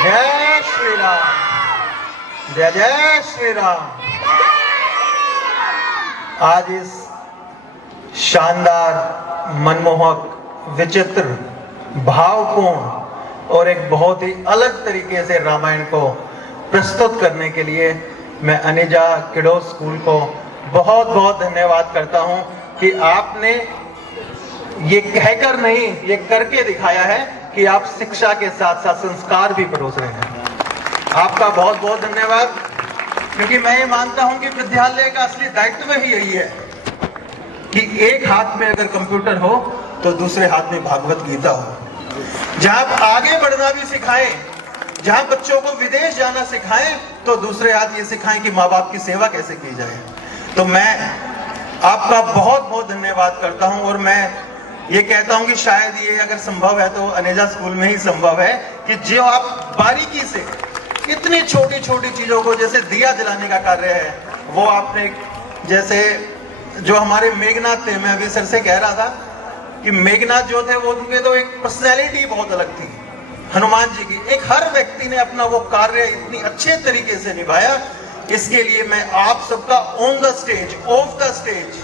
जय श्री राम, जय जय श्री राम। आज इस शानदार, मनमोहक, विचित्र, भावपूर्ण और एक बहुत ही अलग तरीके से रामायण को प्रस्तुत करने के लिए मैं अनिजा किडो स्कूल को बहुत बहुत धन्यवाद करता हूं कि आपने ये कहकर नहीं, ये करके दिखाया है कि आप शिक्षा के साथ साथ संस्कार भी परोस रहे हैं। आपका बहुत बहुत धन्यवाद, क्योंकि मैं ये मानता हूं कि विद्यालय का असली दायित्व ही यही है कि एक हाथ में अगर कंप्यूटर हो तो दूसरे हाथ में भागवत गीता हो, जहां आप आगे बढ़ना भी सिखाएं, जहां बच्चों को विदेश जाना सिखाएं तो दूसरे हाथ ये सिखाएं कि माँ बाप की सेवा कैसे की जाए। तो मैं आपका बहुत बहुत धन्यवाद करता हूं और मैं ये कहता हूं कि शायद ये अगर संभव है तो अनेजा स्कूल में ही संभव है कि जो आप बारीकी से इतनी छोटी छोटी चीजों को, जैसे दिया जलाने का कार्य है, वो आपने, जैसे जो हमारे मेघनाथ थे, मैं अभी सर से कह रहा था कि मेघनाथ जो थे वो उनके तो एक पर्सनैलिटी बहुत अलग थी, हनुमान जी की। एक हर व्यक्ति ने अपना वो कार्य इतनी अच्छे तरीके से निभाया। इसके लिए मैं आप सबका on the stage, of the stage,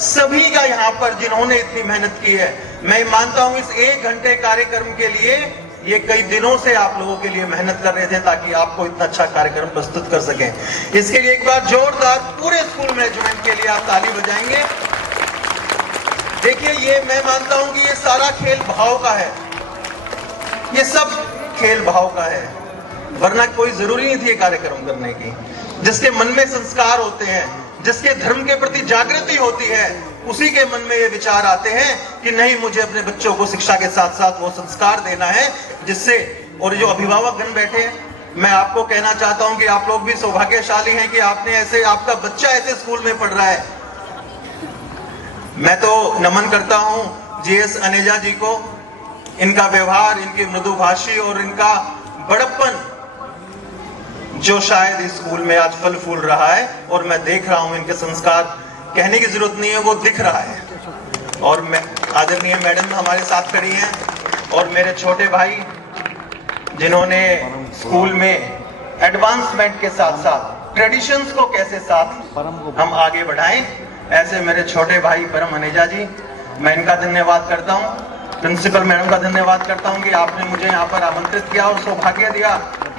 सभी का यहाँ पर जिन्होंने इतनी मेहनत की है, मैं मानता हूँ इस 1 घंटे कार्यक्रम के लिए ये कई दिनों से आप लोगों के लिए मेहनत कर रहे थे ताकि आपको इतना अच्छा कार्यक्रम प्रस्तुत कर सकें। इसके लिए एक बार जोरदार पूरे स्कूल मैनेजमेंट के लिए आप ताली बजाएंगे। देखिए, ये मैं मानता हूं कि ये सारा खेल भाव का है, ये सब खेल भाव का है, वरना कोई जरूरी नहीं थी ये कार्यक्रम करने की। जिसके मन में संस्कार होते हैं, जिसके धर्म के प्रति जागृति होती है, उसी के मन में ये विचार आते हैं कि नहीं, मुझे अपने बच्चों को शिक्षा के साथ साथ वो संस्कार देना है जिससे। और जो अभिभावक गण बैठे हैं, मैं आपको कहना चाहता हूं कि आप लोग भी सौभाग्यशाली हैं कि आपने ऐसे, आपका बच्चा ऐसे स्कूल में पढ़ रहा है। मैं तो नमन करता हूं जीएस अनेजा जी को, इनका व्यवहार, इनकी मृदुभाषी और इनका बड़प्पन जो शायद इस स्कूल में आज फल फूल रहा है। और मैं देख रहा हूं इनके संस्कार, कहने की जरूरत नहीं है, वो दिख रहा है। और मैं, आदरणीय मैडम हमारे साथ खड़ी हैं, और मेरे छोटे भाई जिन्होंने स्कूल में एडवांसमेंट के साथ साथ ट्रेडिशंस को कैसे साथ हम आगे बढ़ाएं, ऐसे मेरे छोटे भाई परम अनेजा जी, मैं इनका धन्यवाद करता हूं। प्रिंसिपल मैडम का धन्यवाद करता हूं कि आपने मुझे यहाँ पर आमंत्रित किया और सौभाग्य दिया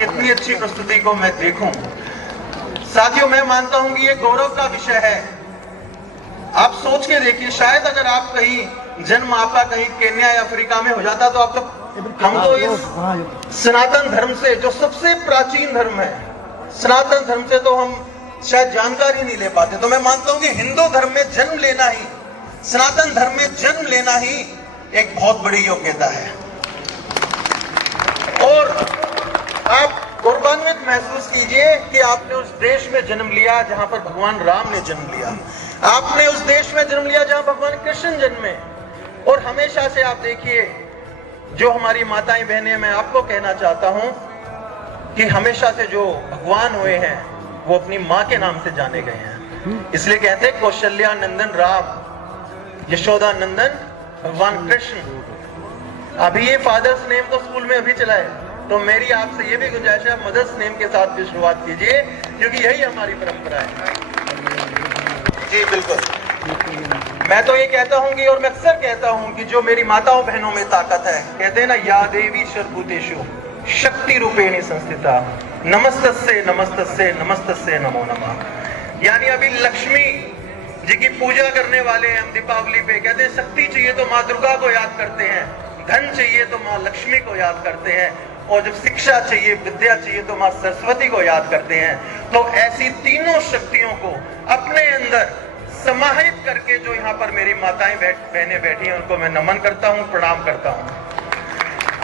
इतनी अच्छी प्रस्तुति को मैं देखूं। साथियों, मैं मानता हूं कि ये गौरव का विषय है। आप सोच के देखिए, शायद अगर आप कहीं जन्म आपका कहीं केन्या या अफ्रीका में हो जाता तो आप तो, हम तो इस सनातन धर्म से, जो सबसे प्राचीन धर्म है, सनातन धर्म से तो हम शायद जानकारी नहीं ले पाते। तो मैं मानता हूं कि हिंदू धर्म में जन्म लेना ही, सनातन धर्म में जन्म लेना ही एक बहुत बड़ी योग्यता है। और आप गौरवान्वित महसूस कीजिए कि आपने उस देश में जन्म लिया जहां पर भगवान राम ने जन्म लिया, आपने उस देश में जन्म लिया जहां भगवान कृष्ण जन्मे। और हमेशा से आप देखिए, जो हमारी माताएं बहनें, मैं आपको कहना चाहता हूं कि हमेशा से जो भगवान हुए हैं वो अपनी माँ के नाम से जाने गए हैं। इसलिए कहते हैं कौशल्या नंदन राम, यशोदा नंदन भगवान कृष्ण। अभी ये फादर्स नेम तो स्कूल में अभी चला है, तो मेरी आपसे ये भी गुंजाइश है, मदर्स नेम के साथ भी शुरुआत कीजिए, क्योंकि यही हमारी परंपरा है। जी बिल्कुल, मैं तो ये कहता हूँ कि, और मैं अक्सर कहता हूँ कि जो मेरी माताओं बहनों में ताकत है, कहते हैं ना, या देवी सर्वभूतेषु शक्ति रूपेणी संस्थिता, नमस्तस्ये नमस्तस्ये नमस्तस्ये नमो नमः। यानी अभी लक्ष्मी जी की पूजा करने वाले हैं हम दीपावली पे, कहते हैं शक्ति चाहिए तो माँ दुर्गा को याद करते हैं, धन चाहिए तो माँ लक्ष्मी को याद करते हैं, और जब शिक्षा चाहिए, विद्या चाहिए तो माँ सरस्वती को याद करते हैं। तो ऐसी तीनों शक्तियों को अपने अंदर समाहित करके जो यहाँ पर मेरी माताएं बहनें बैठी हैं, उनको मैं नमन करता हूँ, प्रणाम करता हूँ।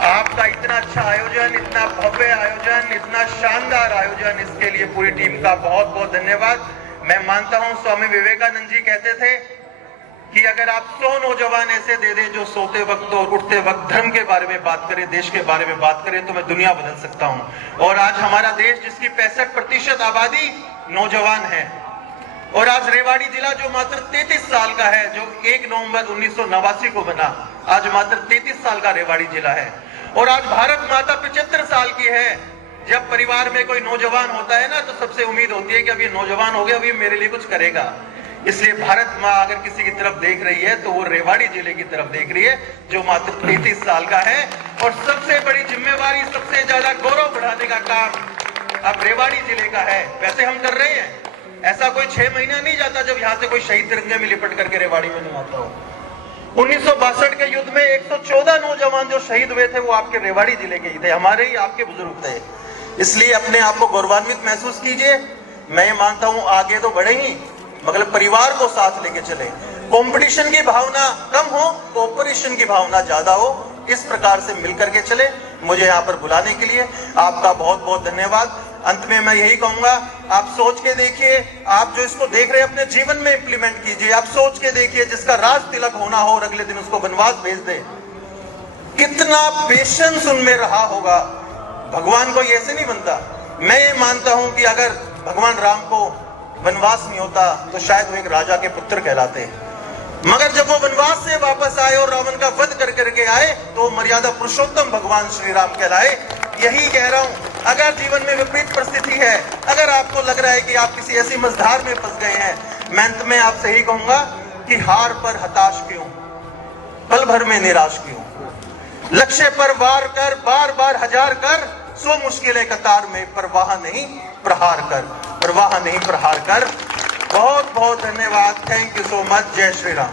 आपका इतना अच्छा आयोजन, इतना भव्य आयोजन, इतना शानदार आयोजन, इसके लिए पूरी टीम का बहुत बहुत धन्यवाद। मैं मानता हूं स्वामी विवेकानंद जी कहते थे कि अगर आप 100 नौजवान ऐसे दे दें जो सोते वक्त और उठते वक्त धर्म के बारे में बात करें, देश के बारे में बात करें, तो मैं दुनिया बदल सकता हूं। और आज हमारा देश, जिसकी 65% आबादी नौजवान है, और आज रेवाड़ी जिला जो मात्र 33 साल का है, जो 1 नवंबर 1989 को बना, आज मात्र 33 साल का रेवाड़ी जिला है। और आज भारत माता 75 साल की है। जब परिवार में कोई नौजवान होता है ना, तो सबसे उम्मीद होती है कि अब ये नौजवान हो गया, अभी मेरे लिए कुछ करेगा। इसलिए भारत माँ अगर किसी की तरफ देख रही है तो वो रेवाड़ी जिले की तरफ देख रही है, जो मात्र 33 साल का है। और सबसे बड़ी जिम्मेवारी, सबसे ज्यादा गौरव बढ़ाने का काम अब रेवाड़ी जिले का है। वैसे हम कर रहे हैं, ऐसा कोई 6 महीना नहीं जाता जब यहाँ से कोई शहीद तिरंगे में लिपट करके रेवाड़ी में नहीं आता हो। 1962 के युद्ध में 114 नौजवान जो शहीद हुए थे वो आपके रेवाड़ी जिले के ही थे, हमारे ही आपके बुजुर्ग थे। इसलिए अपने आप को गौरवान्वित महसूस कीजिए। मैं मानता हूं आगे तो बढ़े ही, मगर परिवार को साथ लेके चले। कंपटीशन की भावना कम हो, कोऑपरेशन की भावना ज्यादा हो, इस प्रकार से मिलकर के चले। मुझे यहाँ पर बुलाने के लिए आपका बहुत बहुत धन्यवाद। अंत में मैं यही कहूंगा, आप सोच के देखिए, आप जो इसको देख रहे हैं अपने जीवन में इंप्लीमेंट कीजिए। आप सोच के देखिए, जिसका राज तिलक होना हो और अगले दिन उसको वनवास भेज दे, कितना पेशेंस उनमें रहा होगा। भगवान कोई ऐसे नहीं बनता। मैं ये मानता हूं कि अगर भगवान राम को वनवास नहीं होता तो शायद वो एक राजा के पुत्र कहलाते, मगर जब वो वनवास से वापस आए और रावण का वध कर करके आए तो मर्यादा पुरुषोत्तम भगवान श्री राम कहलाए। यही कह रहा हूं, अगर जीवन में विपरीत परिस्थिति है, अगर आपको लग रहा है कि आप किसी ऐसी मझधार में फंस गए हैं, मैं अंत में आपसे यही कहूंगा कि हार पर हताश क्यों, पल भर में निराश क्यों। लक्ष्य पर वार कर, बार बार हजार कर, सो मुश्किलें कतार में परवाह नहीं प्रहार कर, परवाह नहीं प्रहार कर। बहुत बहुत धन्यवाद। Thank you so much. जय श्री राम।